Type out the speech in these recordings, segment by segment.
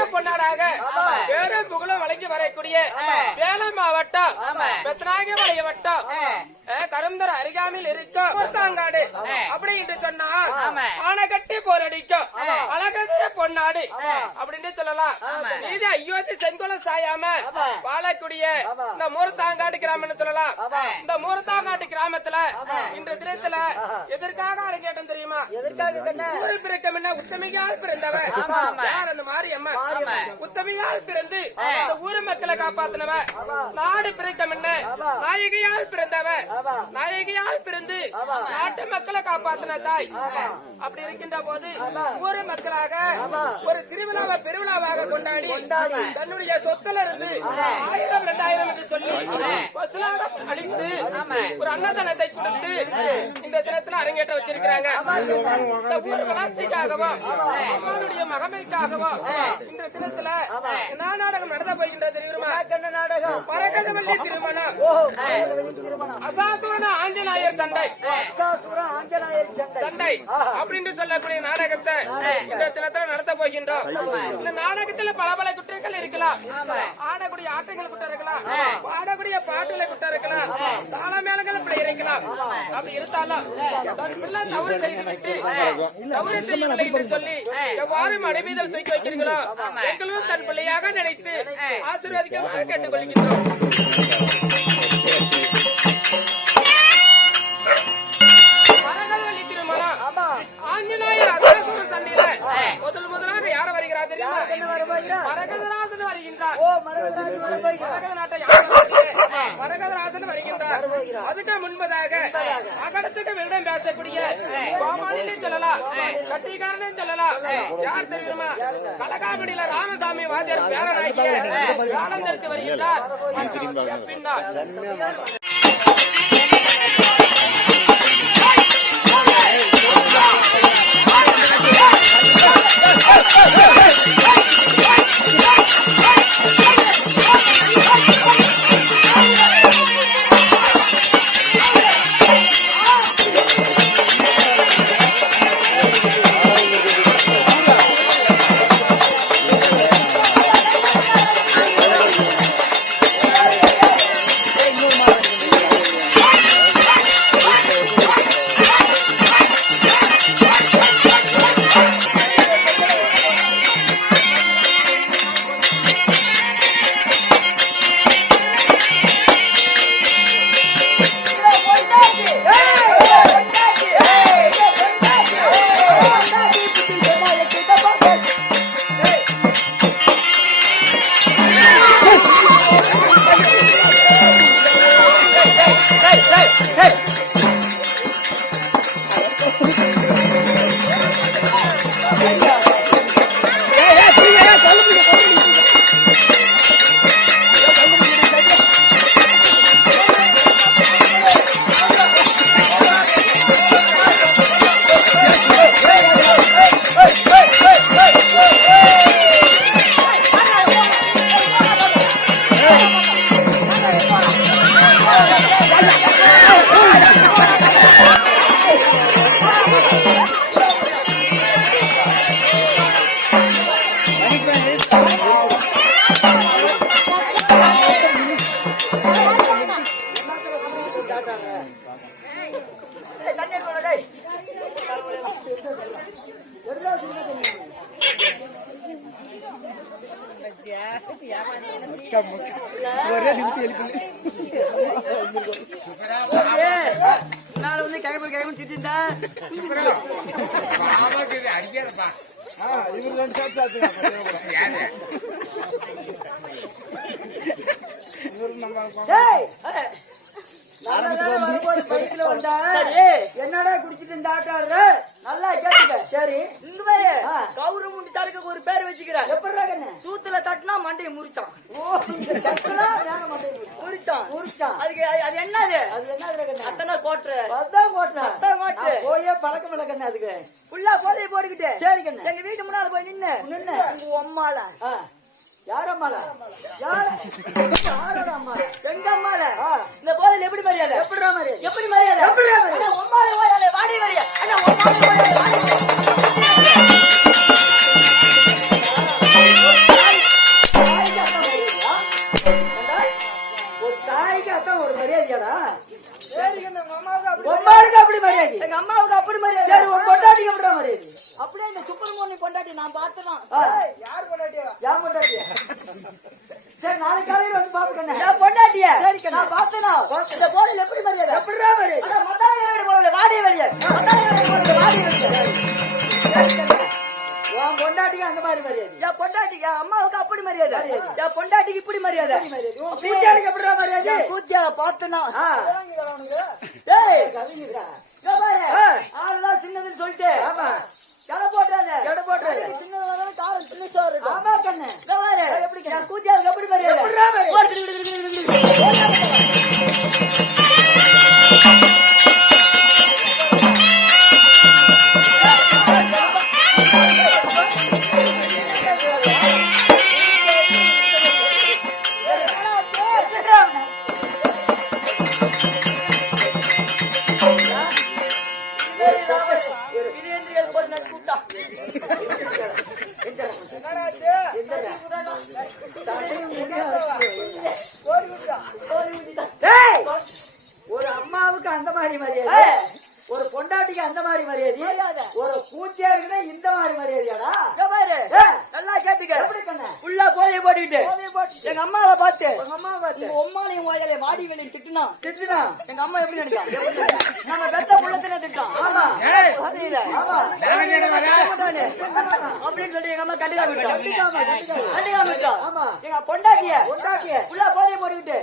பெத்தநாயக பொன்னாடாக பேரும் புகழும் வழங்கி வரக்கூடிய சேலம் மாவட்டம் பெத்தநாயக மலைய வட்டம் கரும்புதூர் அருகாமையில் இருக்கும் கூர்த்தாங்காடு அப்படி என்று சொன்னா ஆனைகட்டி போரடிக்கும் அழகதிர பொன்னாடு அப்படின்னு சொல்லலாம். இது ஐயோசி செங்கோலம் சாயாம வாழக்கூடிய இந்த மூர்த்தாங்காடு கிராமம்னு சொல்லலாம். இந்த மூர்த்தாங்காடு கிராமத்துல இன்று தினத்துல எதற்காக அரங்கேற்றம் தெரியுமா? ஊரு பிறக்கம் என்ன உத்தமியால் பிறந்தவ யார்? அந்த மாரியம்மா உத்தமியால் பிறந்து இந்த ஊரு மக்களை காப்பாத்தினவ. நாடு பிறக்கம் என்ன நாயகியால் பிறந்தவ நாயகியால் பிறந்து நாட்டு மக்களை காப்பாத்தின தாய். அப்படி இருக்கின்ற போது ஊரு மக்களாக ஒரு திருவிழாவை பெருவிழாவாக கொண்டாடி தன்னுடைய சொத்துல இருந்து 1000 2000 என்று சொல்லி வசூலாக அளித்து ஒரு அன்னதானத்தை கொடுத்து இந்த தினத்துல அரங்கேற்ற வச்சிருக்கிறாங்க. இந்த ஊர் வளர்ச்சிக்காகவும் அம்மாவுடைய மகமைக்காகவும் இந்த தினத்துல என்ன நாடகம் நடத்த போகின்றது தெரியுமா? பரகதவல்லி திருமணம், அசாசுரன ஆஞ்சநாயர் சண்டை சண்டை அப்படின்னு சொல்லக்கூடிய நாடகத்தை இந்த தினத்துல நடத்த போகின்றோம். இந்த நாடகத்துல பல பல குற்றங்கள் இருக்கலாம். ஆடக்கூடிய ஆட்டங்கள் குற்றம் இருக்கலாம், பாடக்கூடிய பாட்டுகளை குற்றம் இருக்கலாம், தாள மேளங்கள் பிள்ளை இருக்கலாம். அப்படி இருந்தாலும் தன் பிள்ளை தவறு செய்துவிட்டு தவறு செய்யவில்லை என்று சொல்லி எவ்வாறு மனைவிதல் தூக்கி வைக்கிறீங்களோ எங்களும் தன் பிள்ளையாக நினைத்து ஆசீர்வாதிக்க கேட்டுக்கொள்கின்றோம். ஆஞ்சநாயர் அசாசுர சண்டையில முதலாக யார வருகிறார் தெரியுமா? மரகதராசன் வருகின்றார். மரகத நாட்டை மரகதராசன் வருகின்றார். அதுக்கு முன்பதாக அகடத்துக்கு விடம் பேசக்கூடிய கோமாளிலே சொல்லலாம், கட்டிக்காரனே சொல்லலாம். யார் தெரியுமா? கலகாமடியில ராமசாமி வாத்தியார் பேரனாகிய ஆனந்தருக்கு வருகின்றார். பின்னால் என்னடா குடிச்சிட்டு இந்த ஆட்டாடுற நல்லா கேட்டுக்க. சரி இங்க பாரு, கவுரு முண்டி தடுக்க ஒரு பேர் வச்சுக்கிறேன். எப்படிடா கண்ணு? சூத்துல தட்டினா மண்டையை முறிச்சான். முறிச்சான். அதுக்கு அது என்னது? அது என்னது கண்ணு? அத்தனை கோட்டு. அதான் கோட்டு. அத்தனை கோட்டு. போயே பழக்கம் இல்லை கண்ணு. அதுக்கு ஃபுல்லா போதையை போட்டுக்கிட்டு. சரி கண்ணு. எங்க வீட்டு முன்னால போய் நின்னு உங்க அம்மால. யாரம்மால? யாரோட அம்மால? எங்க அம்மால. இந்த போதையில எப்படி மரியாதை? எப்படி மரியாதை? எப்படி மரியாதை? எப்படி உம்மாலே வாடி மரியாதை? அண்ணா உம்மாலே வாடி பொண்டாட்டிய நான் பார்த்தேனா இந்த கோயில் எப்படி மரியாதை எப்படிடா மரியாதை மத்தாயிரம் போல வாடி வெளிய வாடி வெளிய உன் பொண்டாட்டிக்கு அந்த மாதிரி மரியாதை என் பொண்டாட்டிக்கு அம்மாவுக்கு அப்படி மரியாதை என் பொண்டாட்டிக்கு இப்படி மரியாதை கூத்தியாருக்கு எப்படிடா மரியாதை கூத்தியார பார்த்தேனா ஏய் ஆளுதான் சின்னதுன்னு சொல்லிட்டு ஆமா எடை போட்டாரு காலம் சின்னசா இருக்கு ஆமா கண்ணு எப்படி கூத்தியாருக்கு எப்படி மரியாதை ஒரு அம்மாவுக்கு அந்த மாதிரி மரியாதை ஒரு பொண்டாட்டிக்கு அந்த மாதிரி மரியாதை ஒரு பூச்சியாருக்குன்னா இந்த மாதிரி மரியாதையாடா நல்லா கேட்டுக்க ஃபுல்லா போதைய போட்டுக்கிட்டு எங்க அம்மாவை பார்த்து உங்க நீ வாடி வெளியே திட்டுனா எங்க அம்மா எப்படி நினைக்கா நம்ம பெத்த புள்ளத்தின திட்டம் அப்படின்னு சொல்லி எங்க அம்மா கண்டிக்காம எங்க பொண்டாட்டிய ஃபுல்லா போதைய போட்டு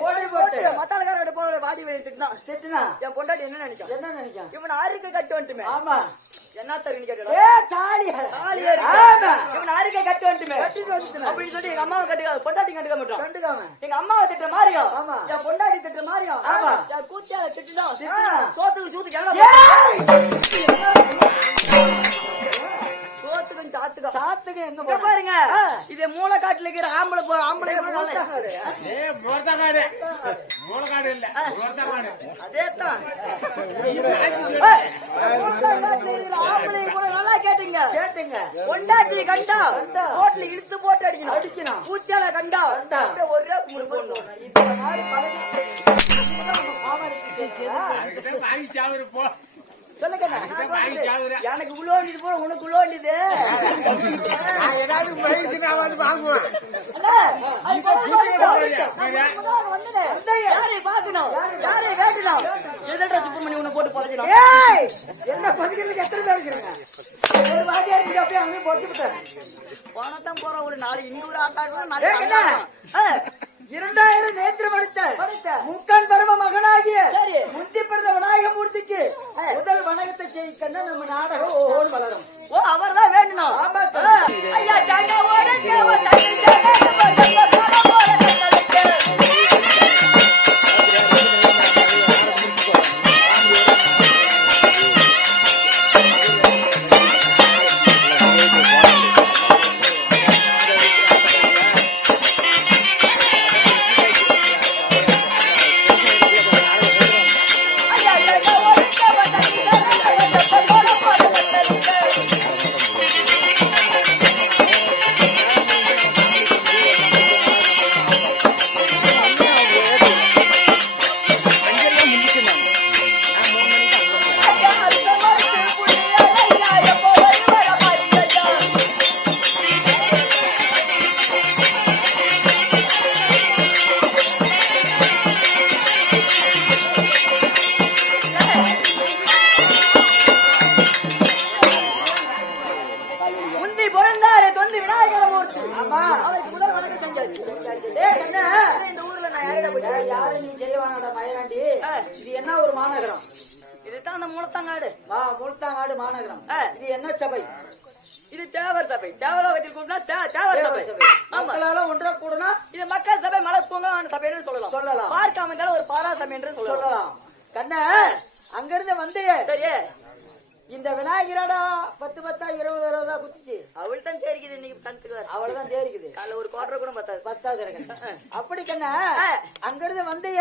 மத்தாளக்கார போற வாடி வெளியே திட்டுனா என் பொண்டாட்டி என்ன நினைக்கா இவன் ஆறுக்கு கட்டு வந்துட்டுமே ஆமா என்ன தெரியும் கேட்டா இவன் ஆறுக்கு கட்டு வந்துட்டுமே அப்படின்னு சொல்லி எங்க அம்மாவை பொண்டாட்டி கண்டுக்க மாட்டோம் எங்க அம்மாவை திட்ட மாதிரியும் என் பொண்டாட்டி திட்ட மாதிரியும் என் கூத்தியால திட்டுதான் சோத்துக்கு சூத்துக்கு சாத்துக்கு எங்க பாருங்க இது மூளைக்காட்டுல இருக்கிற ஆம்பளை அதேதான் நல்லா கேட்டுங்க பொண்டாட்டி கண்டா ரோட்ல இழுத்து போட்டு அடிக்கணும் பூச்சால கண்டா ஒரே கும்பிடு போடணும் எனக்கு உள்ளோண்டிது போல உனக்கு உள்ளோண்டிது என்ன பதிக்கிறதுக்கு எத்தனை பேர் இருக்கிறீங்க ஒரு வாதியா இருக்கு அப்படியே அங்கே போச்சு விட்டாரு போனதான் போற ஒரு நாளைக்கு இன்னொரு ஆட்டாட்டம் 2000 நேத்திரம் படித்த முக்கன் பரம மகனாகிய முத்தி பிறந்த விநாயகமூர்த்திக்கு முதல் வணக்கத்தை செய்யக்கன்னா நம்ம நாடகம் ஓன் வளரும் ஓ அவர் தான் வேணும் ஐயா மூலத்தாங்காடு மாநகரம் இது என்ன சபை இது தேவர் சபை தேவலோகத்தில் கூட்டினா தேவர் சபை மக்களால ஒன்றா கூடனா இது மக்கள் சபை மலை பூங்கான சபை என்று சொல்லலாம் பார்க்காம இருந்தாலும் ஒரு பாரா சபை என்று சொல்லலாம் கண்ணா அங்க இருந்து வந்து சரி இந்த விநாயகராடா 10 20 குத்திச்சு அவள் தான் தேரிக்குது இன்னைக்கு கணத்துக்கு அவள் தான் தேரிக்குது காலைல ஒரு குவார்டர் கூட பத்தாது அப்படி கண்ணா அங்க இருந்து வந்து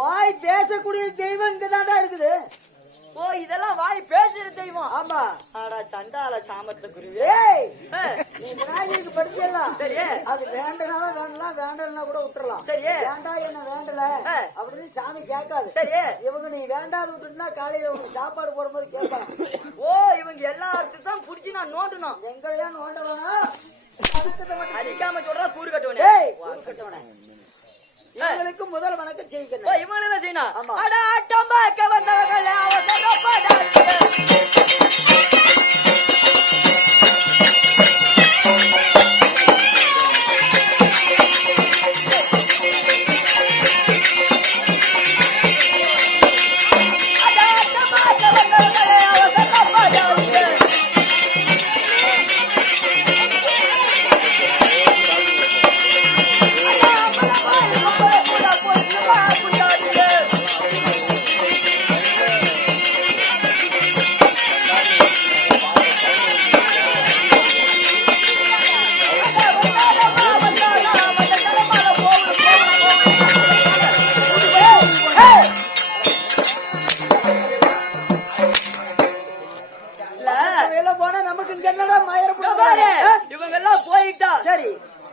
வாய் பேசக்கூடிய தெய்வம் இங்கதான்டா இருக்குது ஓ இதெல்லாம் வாய் பேசுற தெய்வம் ஆமா ஆடா சண்டால சாமர்த்த குருவே நீ விநாயகருக்கு படிச்சிடலாம் சரி அது வேண்டனாலும் வேண்டலாம் வேண்டலன்னா கூட விட்டுறலாம் சரி வேண்டா என்ன வேண்டல அப்படின்னு சாமி கேட்காது சரி இவங்க நீ வேண்டாத விட்டுனா காலையில உனக்கு சாப்பாடு போடும்போது கேட்பாங்க ஓ இவங்க எல்லாத்துக்கும் தான் புடிச்சு நான் நோண்டணும் எங்களையா நோண்ட வேணாம் அடிக்காம சொல்றா கூறு கட்டுவனே இவங்களுக்கு முதல் வணக்கம் செய்யணும். இவங்க என்ன செய்யணும்? ஆமா. அட ஆட்டம் பார்க்க வந்தவர்களே அவசரப்படாதீங்க. போனா நமக்கு இங்க என்னடா மாயற இவங்க எல்லாம் போயிட்டா சரி.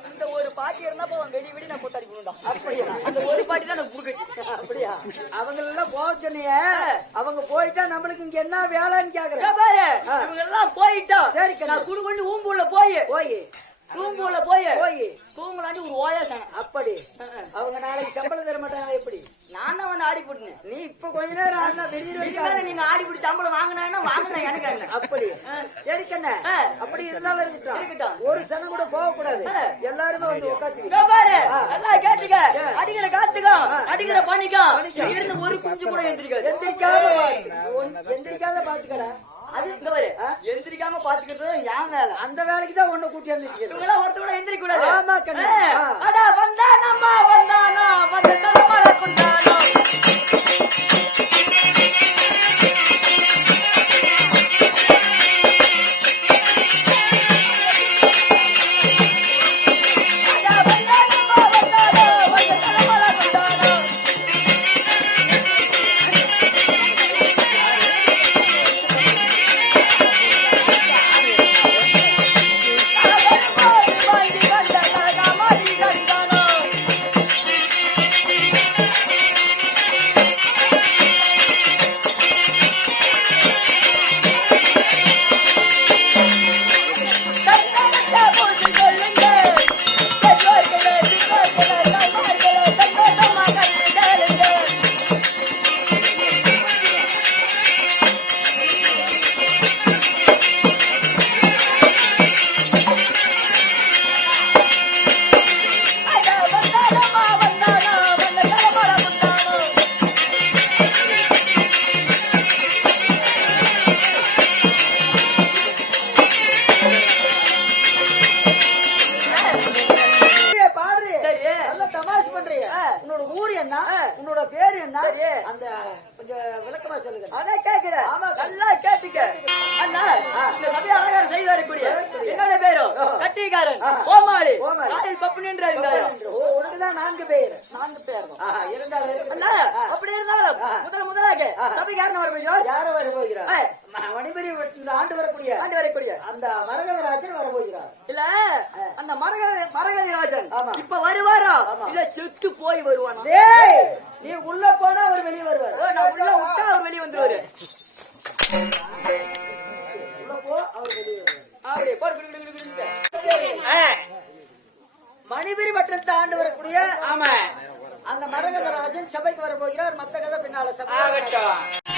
இந்த ஒரு பாட்டி இருந்தா வெடி வெடி நான் கொத்தாடி போடுடா. அப்படியா? அந்த ஒரு பாட்டி தான் எனக்கு புடிச்சு. அப்படியா? அவங்க எல்லாம் போக சொன்னீங்க. அவங்க போயிட்டா நம்மளுக்கு இங்க என்ன வேலைன்னு கேக்குறேன். பாரு இவங்க எல்லாம் போயிட்டா. சரி, நான் குடு கொண்டு ஊம்புள்ள போய் ரூம்புல போய் தூங்கலாண்டி ஒரு ஓயாசான. அப்படி அவங்க நாளைக்கு சம்பளம் தர மாட்டாங்க. எப்படி? நான் தான் வந்து ஆடி போட்டுனேன். நீ இப்ப கொஞ்ச நேரம் ஆடினா வெளியே வைக்காத. நீங்க ஆடி பிடி சம்பளம் வாங்கினா வாங்கினா எனக்கு என்ன? அப்படி சரி கண்ணே. அப்படி இருந்தாலும் இருக்கட்டும். ஒரு சனம் கூட போக கூடாது. எல்லாருமே வந்து உட்காந்து பாரு எல்லாம் கேட்டுக்க. அடிக்கிற காத்துக்கோ அடிக்கிற பண்ணிக்கோ இருந்து ஒரு குஞ்சு கூட எந்திரிக்காது. எந்திரிக்காத பாத்துக்கடா. அது இங்க பாரு எந்திரிக்காம பாத்துக்கிறது ஏன் வேலை. அந்த வேலைக்கு தான் ஒண்ணு கூட்டி வந்துருக்கு. இவங்கெல்லாம் ஒருத்த கூட எந்திரிக்க கூடாது. ஆமா கண்ணே. அடா வந்தானம்மா வந்தானோ வந்து தலைமலை குந்தானோ. உன்னோட பேரு என்ன? அந்த கொஞ்சம் விளக்கமா சொல்லுங்க. அதான் கேட்கிறேன். ஆமா நல்லா கேட்டுக்க. அண்ணா இந்த சபையை அழகாக செய்து வரக்கூடிய என்னோட பேரு கட்டிக்காரன் கோமாளி ராயல் பப்புனின்றாரு. உனக்குதான் 4 பேர். 4 பேர் இருந்தாலும் அண்ணா அப்படி இருந்தாலும் முதலாக சபைக்காரன் வர போகிறார். யாரும் வர போகிறார்? மணிபுரி ஆண்டு வரக்கூடிய அந்த மரகதராஜன் வர போகிறார். இல்ல அந்த மரகதராஜன் இப்ப வருவாரா இல்ல செத்து போய் வருவானா? நீ உள்ள போனா அவர் வெளியே வருவார். நான் உள்ள விட்டா அவர் வெளியே வந்துருவாரு. உள்ள போ அவர் வெளியே மணிபுரி வட்டத்தை ஆண்டு வரக்கூடிய அந்த மரகதராஜன் சபைக்கு வர போகிறார். மத்த கதை பின்னால சபை